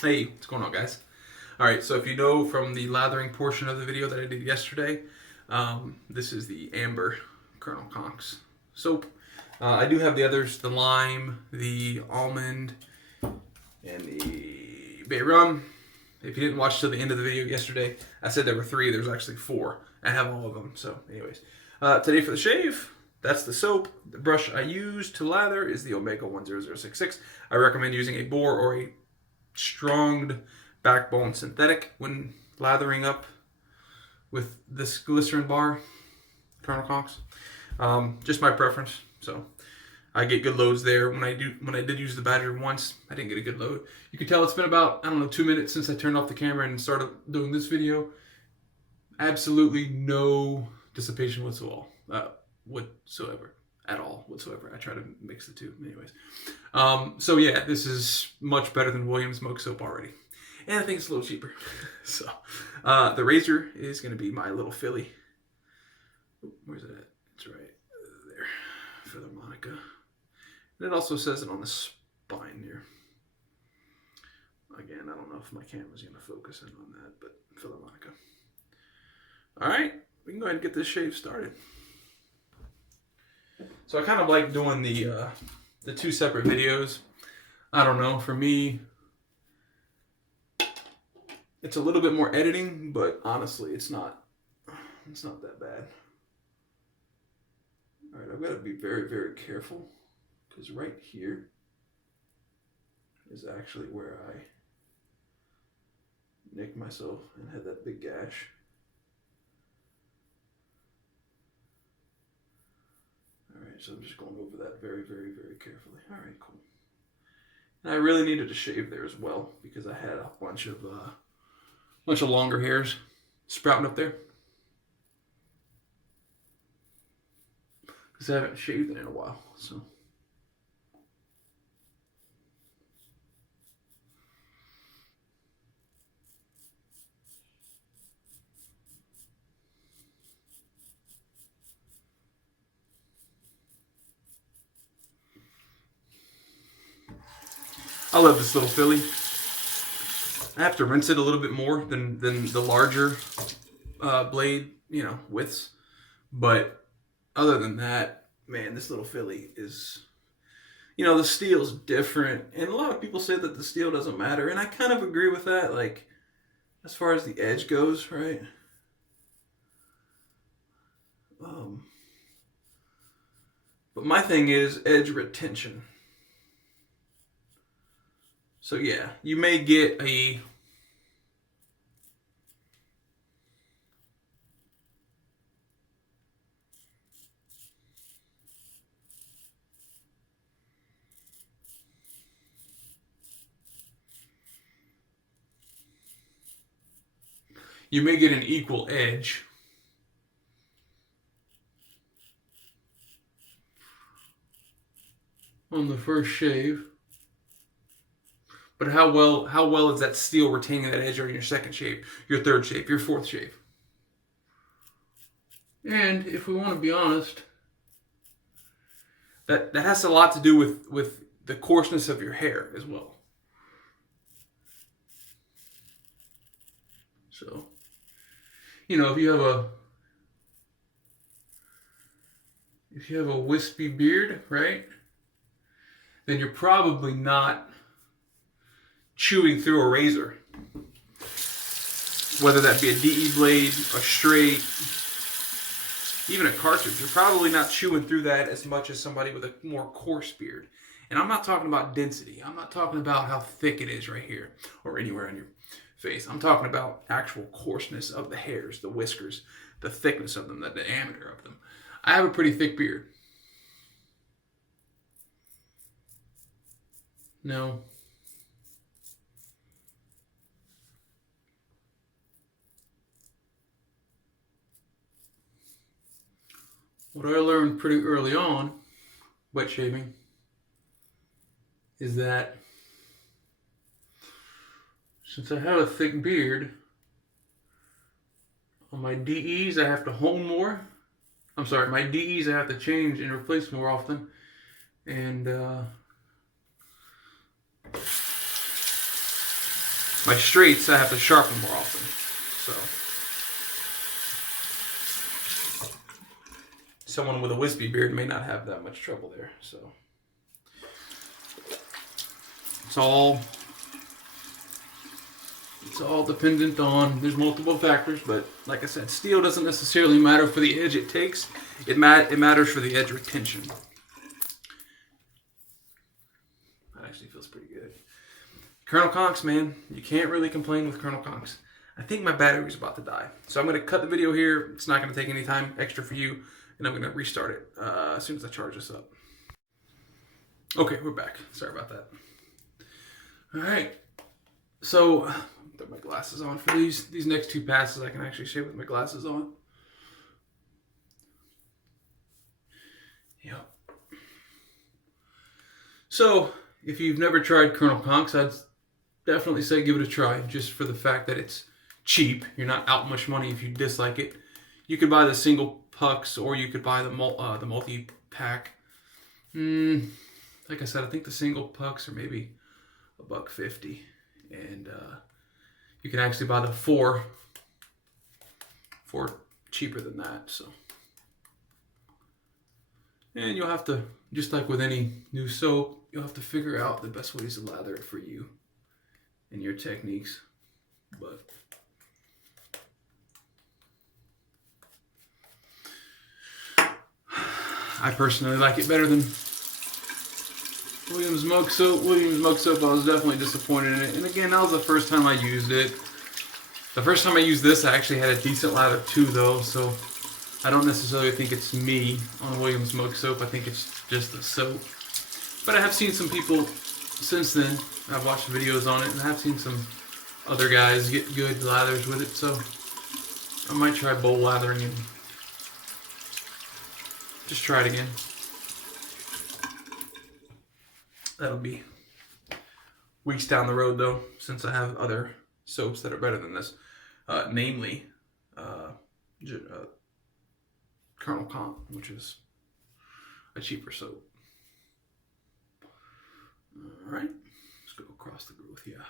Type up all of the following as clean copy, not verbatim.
Hey, what's going on, guys? Alright, so if you know from the lathering portion of the video that I did yesterday, this is the Amber Colonel Conk's soap. I do have the others, the lime, the almond, and the bay rum. If you didn't watch till the end of the video yesterday, I said there were 3. There's actually 4. I have all of them, so anyways. Today for the shave, that's the soap. The brush I use to lather is the Omega 10066. I recommend using a Boar or a stronged backbone synthetic when lathering up with this glycerin bar, Colonel Conk's. Just my preference. So I get good loads there. When I did use the Badger once, I didn't get a good load. You can tell it's been about, I don't know, 2 minutes since I turned off the camera and started doing this video. Absolutely no dissipation whatsoever. Whatsoever. I try to mix the two, anyways. So yeah, this is much better than Williams Smoke Soap already, and I think it's a little cheaper. So the razor is going to be my little Philly. Where's it at? It's right there, Filarmonica. And it also says it on the spine here. Again, I don't know if my camera's going to focus in on that, but Filarmonica. All right, we can go ahead and get this shave started. So I kind of like doing the 2 separate videos. I don't know, for me, it's a little bit more editing, but honestly, it's not that bad. All right, I've got to be very, very careful because right here is actually where I nicked myself and had that big gash. Alright, so I'm just going over that very, very, very carefully. Alright, cool. And I really needed to shave there as well because I had a bunch of longer hairs sprouting up there. Because I haven't shaved in a while, so. I love this little Philly. I have to rinse it a little bit more than the larger blade, widths. But other than that, man, this little Philly is, the steel's different. And a lot of people say that the steel doesn't matter. And I kind of agree with that, like, as far as the edge goes, right? But my thing is edge retention. So yeah, you may get a an equal edge. On the first shave. But how well is that steel retaining that edge on your second shave, your third shave, your fourth shave? And if we want to be honest, that has a lot to do with the coarseness of your hair as well. So, if you have a wispy beard, right? Then you're probably not chewing through a razor. Whether that be a DE blade, a straight, even a cartridge, you're probably not chewing through that as much as somebody with a more coarse beard. And I'm not talking about density. I'm not talking about how thick it is right here or anywhere on your face. I'm talking about actual coarseness of the hairs, the whiskers, the thickness of them, the diameter of them. I have a pretty thick beard. No. What I learned pretty early on, wet shaving, is that since I have a thick beard, on my DEs I have to hone more. I'm sorry, my DEs I have to change and replace more often. And my straights, I have to sharpen more often. So someone with a wispy beard may not have that much trouble there. So it's all dependent on, there's multiple factors, but like I said, steel doesn't necessarily matter for the edge it takes. It matters for the edge retention. That actually feels pretty good. Colonel Conks, man, you can't really complain with Colonel Conks. I think my battery's about to die, so I'm going to cut the video here. It's not going to take any time extra for you, and I'm going to restart it as soon as I charge this up. Okay, we're back. Sorry about that. All right, so put my glasses on for these next two passes. I can actually shave with my glasses on. Yep. So if you've never tried Colonel Conks, I'd definitely say give it a try, just for the fact that it's cheap. You're not out much money if you dislike it. You could buy the single pucks, or you could buy the multi-pack. Like I said, I think the single pucks are maybe $1.50, and you can actually buy the four cheaper than that. So, and you'll have to, just like with any new soap, you'll have to figure out the best ways to lather it for you and your techniques. But I personally like it better than Williams Mug Soap. Williams Mug Soap, I was definitely disappointed in it. And again, that was the first time I used it. The first time I used this, I actually had a decent lather too, though. So I don't necessarily think it's me on Williams Mug Soap. I think it's just the soap. But I have seen some people since then. I've watched videos on it, and I have seen some other guys get good lathers with it. So I might try bowl lathering and just try it again. That'll be weeks down the road, though, since I have other soaps that are better than this. Namely, Colonel Conk, which is a cheaper soap. Alright, let's go across the growth here.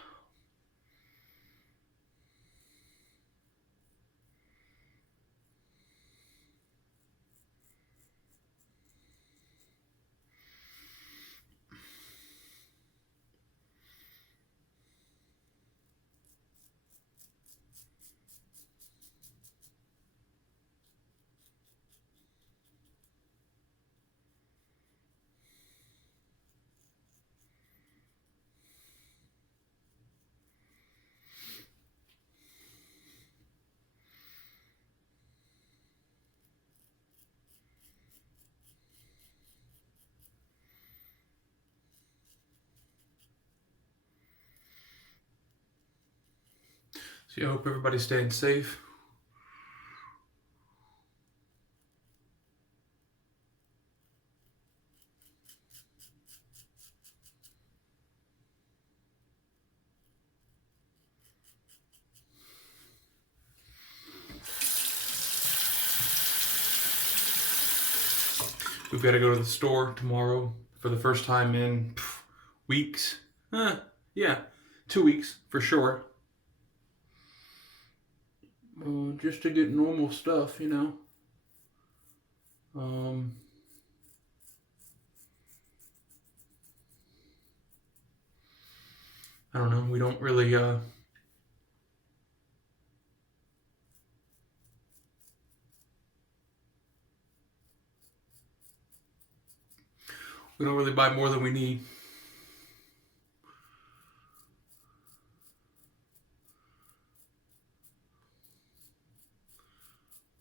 So I hope everybody's staying safe. We've got to go to the store tomorrow for the first time in weeks. Yeah, 2 weeks for sure. Just to get normal stuff, you know. I don't know. We don't really we don't really buy more than we need.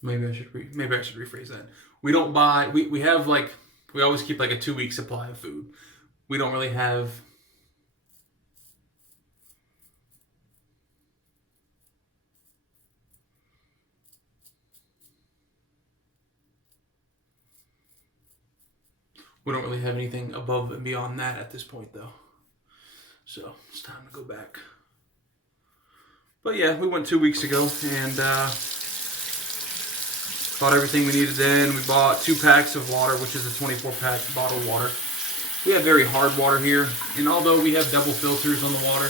Maybe I should rephrase that. We don't buy. We have like, we always keep like a 2-week supply of food. We don't really have. We don't really have anything above and beyond that at this point, though. So it's time to go back. But yeah, we went 2 weeks ago and bought everything we needed then. We bought 2 packs of water, which is a 24-pack bottled water. We have very hard water here, and although we have double filters on the water,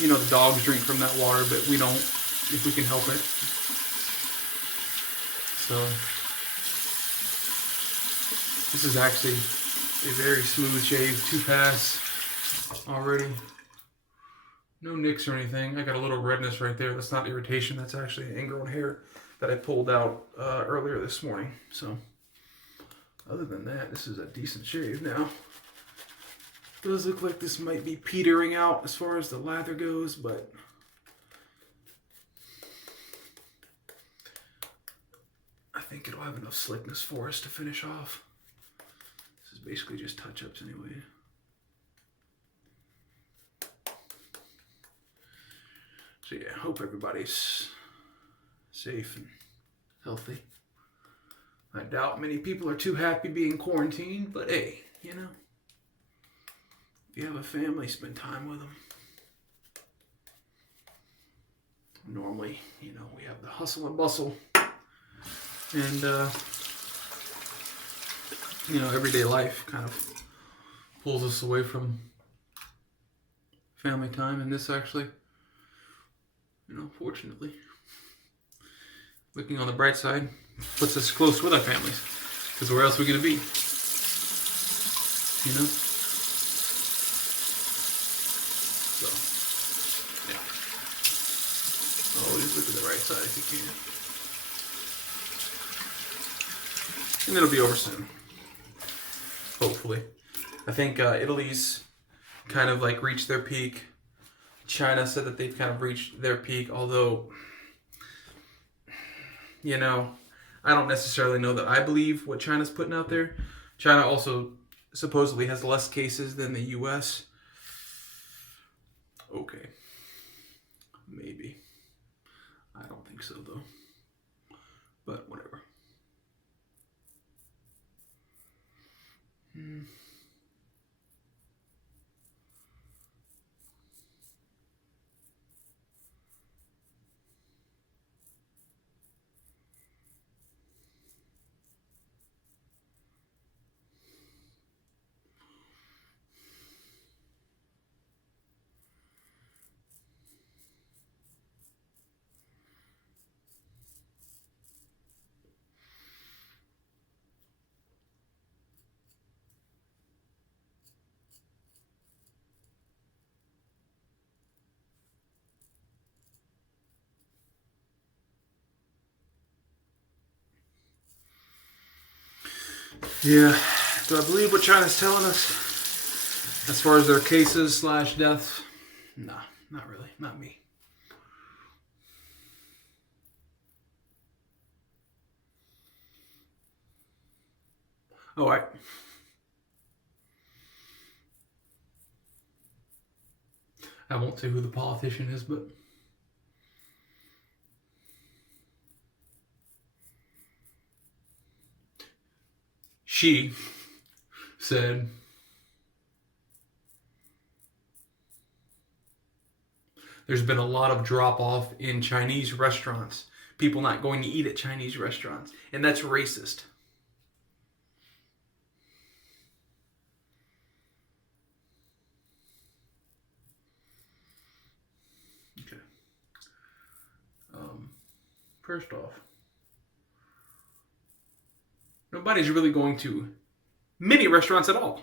you know, the dogs drink from that water, but we don't if we can help it. So this is actually a very smooth shave, 2-pass already. No nicks or anything. I got a little redness right there. That's not irritation. That's actually ingrown hair that I pulled out earlier this morning. So other than that, this is a decent shave now. Does look like this might be petering out as far as the lather goes, but I think it'll have enough slickness for us to finish off. This is basically just touch-ups anyway. So yeah, hope everybody's safe and healthy. I doubt many people are too happy being quarantined, but hey, you know, if you have a family, spend time with them. Normally, you know, we have the hustle and bustle and, you know, everyday life kind of pulls us away from family time, and this actually, you know, fortunately, looking on the bright side, puts us close with our families, because where else are we going to be? You know? So, yeah. Always look at the right side if you can. And it'll be over soon. Hopefully. I think Italy's kind of like reached their peak. China said that they've kind of reached their peak, although, you know, I don't necessarily know that I believe what China's putting out there. China also supposedly has less cases than the US. Okay. Maybe. I don't think so, though. But whatever. Yeah, do I believe what China's telling us as far as their cases / deaths? Nah, not really. Not me. Oh, I won't say who the politician is, but she said there's been a lot of drop-off in Chinese restaurants. People not going to eat at Chinese restaurants. And that's racist. Okay. First off, nobody's really going to many restaurants at all.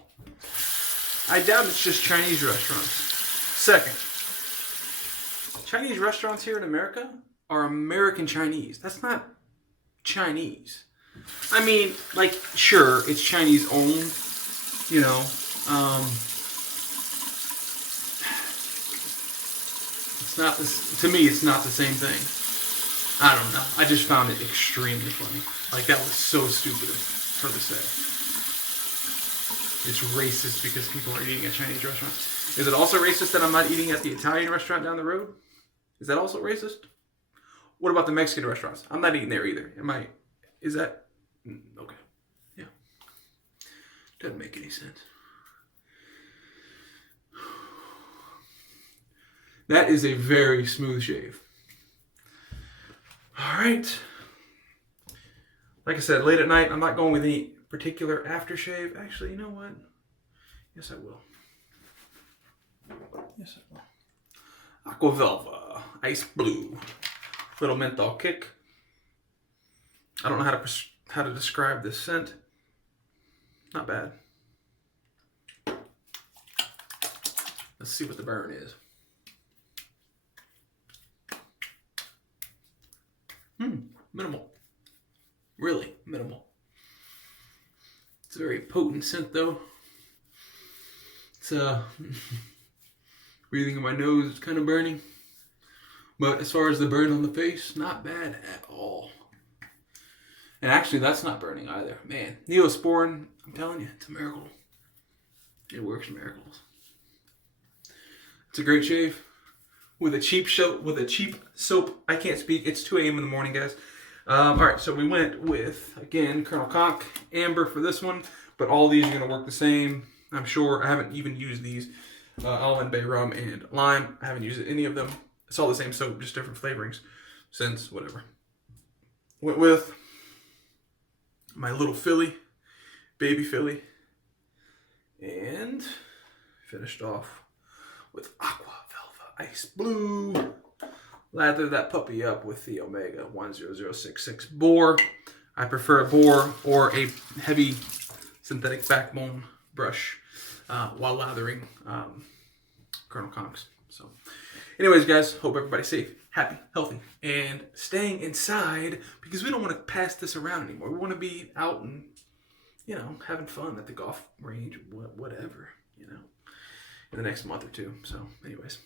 I doubt it's just Chinese restaurants. Second, Chinese restaurants here in America are American Chinese. That's not Chinese. I mean, like, sure, it's Chinese owned, you know. It's not this, to me, it's not the same thing. I don't know. I just found it extremely funny. Like, that was so stupid of her to say. It's racist because people are eating at Chinese restaurants. Is it also racist that I'm not eating at the Italian restaurant down the road? Is that also racist? What about the Mexican restaurants? I'm not eating there either. Am I? Is that? Okay. Yeah. Doesn't make any sense. That is a very smooth shave. All right. Like I said, late at night, I'm not going with any particular aftershave. Actually, you know what? Yes, I will. Yes, I will. Aqua Velva, Ice Blue. Little menthol kick. I don't know how to describe this scent. Not bad. Let's see what the burn is. Minimal. Really minimal. It's a very potent scent though. It's breathing in my nose, it's kind of burning. But as far as the burn on the face, not bad at all. And actually, that's not burning either. Man, Neosporin, I'm telling you, it's a miracle. It works miracles. It's a great shave with a cheap soap. I can't speak. It's 2 a.m. in the morning, guys. All right, so we went with, again, Colonel Conk Amber for this one, but all these are going to work the same. I'm sure. I haven't even used these. Almond Bay Rum and Lime. I haven't used any of them. It's all the same soap, just different flavorings. Scents, whatever. Went with my little filly, baby filly, and finished off with Aqua Velva Ice Blue. Lather that puppy up with the Omega 10066 Boar. I prefer a Boar or a heavy synthetic backbone brush while lathering Colonel Conks. So, anyways, guys, hope everybody's safe, happy, healthy, and staying inside because we don't want to pass this around anymore. We want to be out and, you know, having fun at the golf range, whatever, you know, in the next month or two. So, anyways.